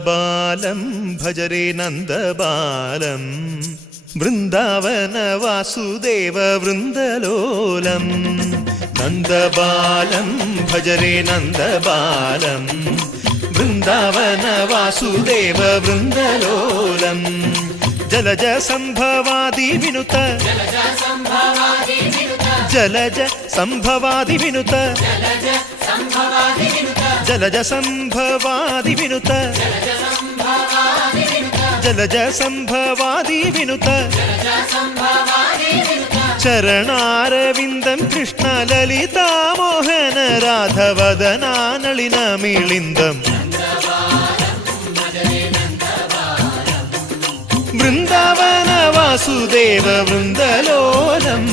നന്ദബാലം ഭജരേ നന്ദബാലം Vrindavana Vasudeva വൃന്ദലോലം നന്ദബാലം ഭജരേ നന്ദബാലം Vrindavana Vasudeva വൃന്ദലോലം Jalaja സംഭവാദി വിനുത Jalaja സംഭവാദി വിനുത Jalaja സംഭവാദി വിനുത Jalaja സംഭവാദി വിനുത ചരണാരവിന്ദം Krishna ലളിതാമോഹന രാധവദനാനളിന മിളിന്ദം Vrindavana Vasudeva വൃന്ദലോലം